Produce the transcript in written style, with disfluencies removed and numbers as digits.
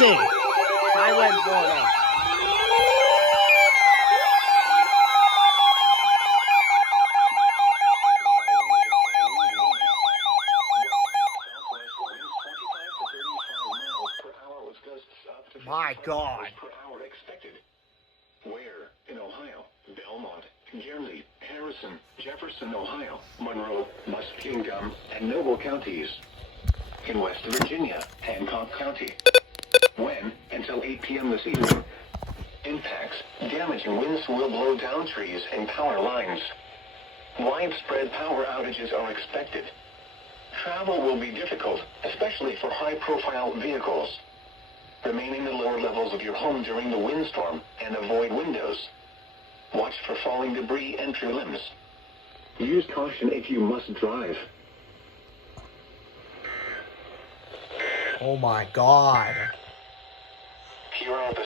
easy. I went for it. My God. Where in Ohio? Belmont, Guernsey, Harrison, Jefferson, Ohio, Monroe, Muskingum, and Noble counties. In West Virginia, Hancock County. When? Until 8 p.m. this evening. Impacts, damaging winds will blow down trees and power lines. Widespread power outages are expected. Travel will be difficult, especially for high-profile vehicles. Remain in the lower levels of your home during the windstorm and avoid windows. Watch for falling debris and tree limbs. Use caution if you must drive. Oh my God. Here are the